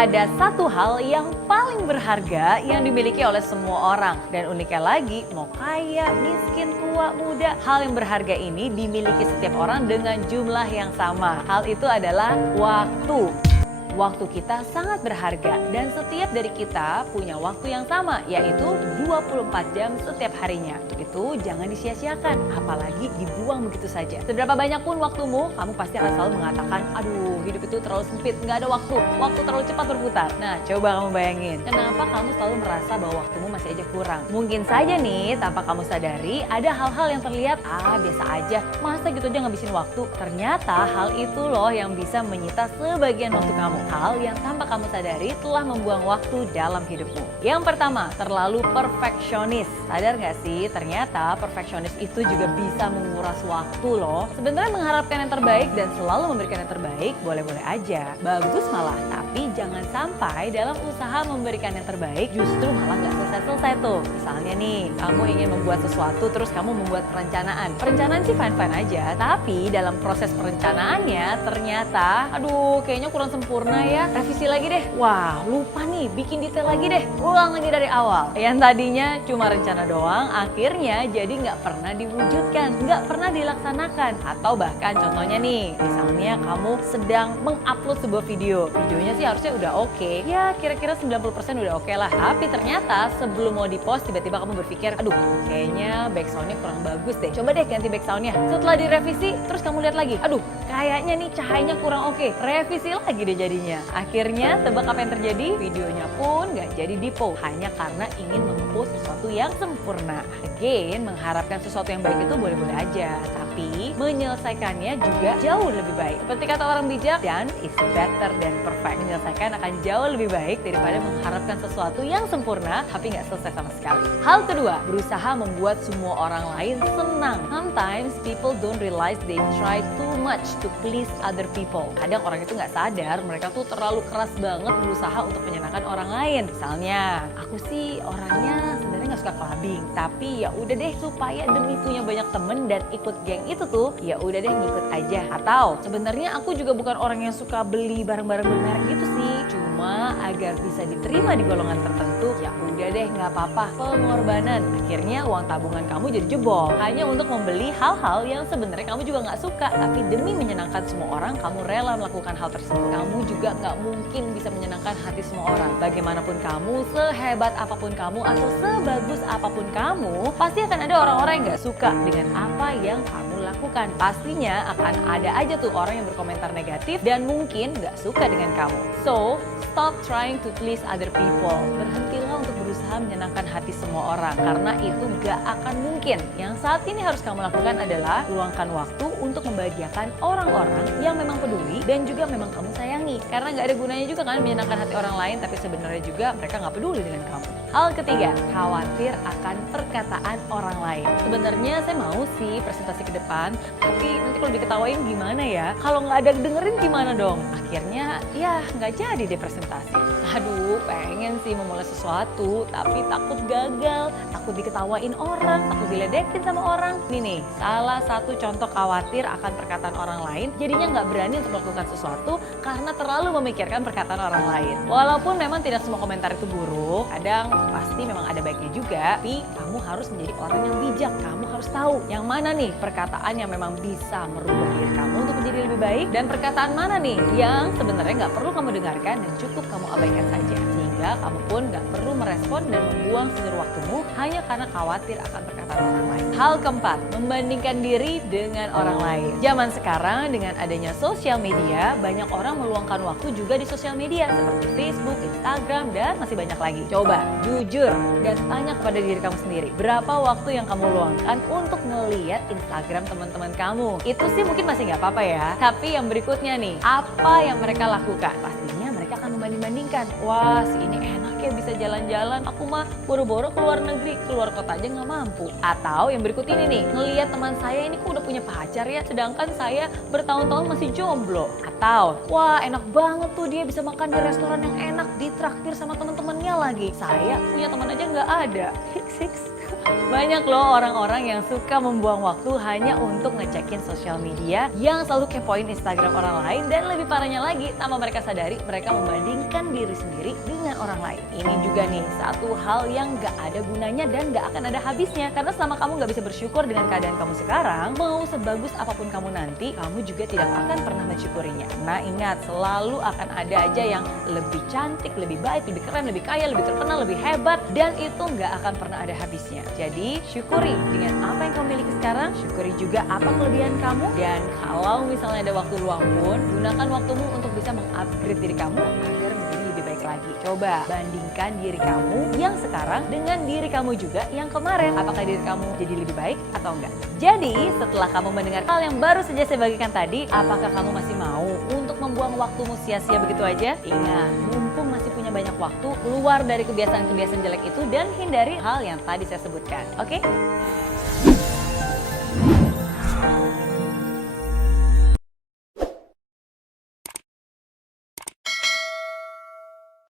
Ada satu hal yang paling berharga yang dimiliki oleh semua orang. Dan uniknya lagi, mau kaya, miskin, tua, muda, hal yang berharga ini dimiliki setiap orang dengan jumlah yang sama. Hal itu adalah waktu. Waktu kita sangat berharga dan setiap dari kita punya waktu yang sama, yaitu 24 jam setiap harinya. Untuk itu jangan disia-siakan, apalagi dibuang begitu saja. Seberapa banyak pun waktumu, kamu pasti akan selalu mengatakan, aduh hidup itu terlalu sempit, nggak ada waktu terlalu cepat berputar. Nah coba kamu bayangin, kenapa kamu selalu merasa bahwa waktumu masih aja kurang? Mungkin saja nih, tanpa kamu sadari, ada hal-hal yang terlihat, biasa aja, masa gitu aja ngabisin waktu. Ternyata hal itu loh yang bisa menyita sebagian waktu kamu. Hal yang tanpa kamu sadari telah membuang waktu dalam hidupmu. Yang pertama, terlalu perfeksionis. Sadar gak sih, ternyata perfeksionis itu juga bisa menguras waktu loh. Sebenarnya mengharapkan yang terbaik dan selalu memberikan yang terbaik boleh-boleh aja. Bagus malah, tapi jangan sampai dalam usaha memberikan yang terbaik justru malah gak selesai-selesai tuh. Misalnya nih, kamu ingin membuat sesuatu terus kamu membuat perencanaan. Perencanaan sih fine-fine aja, tapi dalam proses perencanaannya ternyata, aduh kayaknya kurang sempurna ya, revisi lagi deh. Wah, lupa nih, bikin detail lagi deh, ulang lagi dari awal. Yang tadinya cuma rencana doang, akhirnya jadi nggak pernah diwujudkan, nggak pernah dilaksanakan. Atau bahkan contohnya nih, misalnya kamu sedang mengupload sebuah video. Videonya sih harusnya udah oke, ya kira-kira 90% udah oke lah. Tapi ternyata sebelum mau dipost, tiba-tiba kamu berpikir, aduh kayaknya backsoundnya kurang bagus deh. Coba deh ganti backsoundnya. Setelah direvisi, terus kamu lihat lagi, aduh kayaknya nih cahayanya kurang oke. Revisi lagi deh jadinya. Akhirnya tebak apa yang terjadi? Videonya pun gak jadi di-post hanya karena ingin mempost sesuatu yang sempurna. Again, mengharapkan sesuatu yang baik itu boleh-boleh aja, tapi menyelesaikannya juga jauh lebih baik. Seperti kata orang bijak, done is better than perfect. Menyelesaikan akan jauh lebih baik daripada mengharapkan sesuatu yang sempurna tapi gak selesai sama sekali. Hal kedua, berusaha membuat semua orang lain senang. Sometimes people don't realize they try too much to please other people. Kadang orang itu gak sadar mereka tuh terlalu keras banget berusaha untuk menyenangkan orang lain. Misalnya, aku sih orangnya sebenarnya nggak suka clubbing, tapi ya udah deh supaya demi punya banyak temen dan ikut geng itu tuh, ya udah deh ngikut aja. Atau sebenarnya aku juga bukan orang yang suka beli barang-barang bermerek gitu sih, cuma agar bisa diterima di golongan tertentu, ya udah deh nggak apa-apa, pengorbanan. Akhirnya uang tabungan kamu jadi jebol hanya untuk membeli hal-hal yang sebenarnya kamu juga nggak suka, tapi demi menyenangkan semua orang kamu rela melakukan hal tersebut. Kamu juga nggak mungkin bisa menyenangkan hati semua orang. Bagaimanapun kamu, sehebat apapun kamu atau sebagus apapun kamu, pasti akan ada orang-orang yang nggak suka dengan apa yang kamu lakukan. Pastinya akan ada aja tuh orang yang berkomentar negatif dan mungkin nggak suka dengan kamu. So, stop trying to please other people. Berhentilah untuk berusaha menyenangkan hati semua orang, karena itu nggak akan mungkin. Yang saat ini harus kamu lakukan adalah luangkan waktu untuk membahagiakan orang-orang yang memang peduli dan juga memang kamu sayangi. Karena nggak ada gunanya juga kan menyenangkan hati orang lain, tapi sebenarnya juga mereka nggak peduli dengan kamu. Hal ketiga, khawatir akan perkataan orang lain. Sebenarnya saya mau sih presentasi ke depan, tapi nanti kalau diketawain gimana ya? Kalau nggak ada dengerin gimana dong? Akhirnya ya nggak jadi deh presentasi. Aduh, pengen sih memulai sesuatu, tapi takut gagal, takut diketawain orang, takut diledekin sama orang. Ini nih, salah satu contoh khawatir akan perkataan orang lain, jadinya nggak berani untuk melakukan sesuatu karena terlalu memikirkan perkataan orang lain. Walaupun memang tidak semua komentar itu buruk, kadang pasti memang ada baiknya juga, tapi kamu harus menjadi orang yang bijak. Kamu harus tahu yang mana nih perkataan yang memang bisa merubah diri kamu untuk menjadi lebih baik, dan perkataan mana nih yang sebenarnya nggak perlu kamu dengarkan dan cukup kamu abaikan saja. Sehingga kamu pun nggak perlu merespon dan membuang seluruh waktumu hanya karena khawatir akan perkataan orang lain. Hal keempat, membandingkan diri dengan orang lain. Zaman sekarang dengan adanya sosial media, banyak orang meluangkan waktu juga di sosial media seperti Facebook, Instagram, dan masih banyak lagi. Coba jujur dan tanya kepada diri kamu sendiri, berapa waktu yang kamu luangkan untuk ngeliat Instagram teman-teman kamu? Itu sih mungkin masih nggak apa-apa ya. Tapi yang berikutnya nih, apa yang mereka lakukan? Pastinya mereka akan membanding-bandingkan. Wah, si ini enak ya bisa jalan-jalan, aku mah boro-boro keluar negeri, keluar kota aja nggak mampu. Atau yang berikut ini nih, ngelihat teman saya ini kok udah punya pacar ya, sedangkan saya bertahun-tahun masih jomblo. Atau, wah enak banget tuh dia bisa makan di restoran yang enak, ditraktir sama teman-temannya lagi. Saya punya teman aja nggak ada. Hiks. Banyak loh orang-orang yang suka membuang waktu hanya untuk ngecekin sosial media, yang selalu kepoin Instagram orang lain, dan lebih parahnya lagi, tanpa mereka sadari mereka membandingkan diri sendiri dengan orang lain. Ini juga nih satu hal yang gak ada gunanya dan gak akan ada habisnya. Karena selama kamu gak bisa bersyukur dengan keadaan kamu sekarang, mau sebagus apapun kamu nanti, kamu juga tidak akan pernah mensyukurinya. Nah ingat, selalu akan ada aja yang lebih cantik, lebih baik, lebih keren, lebih kaya, lebih terkenal, lebih hebat, dan itu gak akan pernah ada habisnya. Jadi syukuri dengan apa yang kamu miliki sekarang, syukuri juga apa kelebihan kamu, dan kalau misalnya ada waktu luang pun, gunakan waktumu untuk bisa mengupgrade diri kamu agar menjadi lebih baik lagi. Coba bandingkan diri kamu yang sekarang dengan diri kamu juga yang kemarin. Apakah diri kamu jadi lebih baik atau enggak? Jadi setelah kamu mendengar hal yang baru saja saya bagikan tadi, apakah kamu masih mau untuk membuang waktumu sia-sia begitu aja? Ingat, mumpung masih punya banyak waktu, keluar dari kebiasaan-kebiasaan jelek itu dan hindari hal yang tadi saya sebutkan. Oke?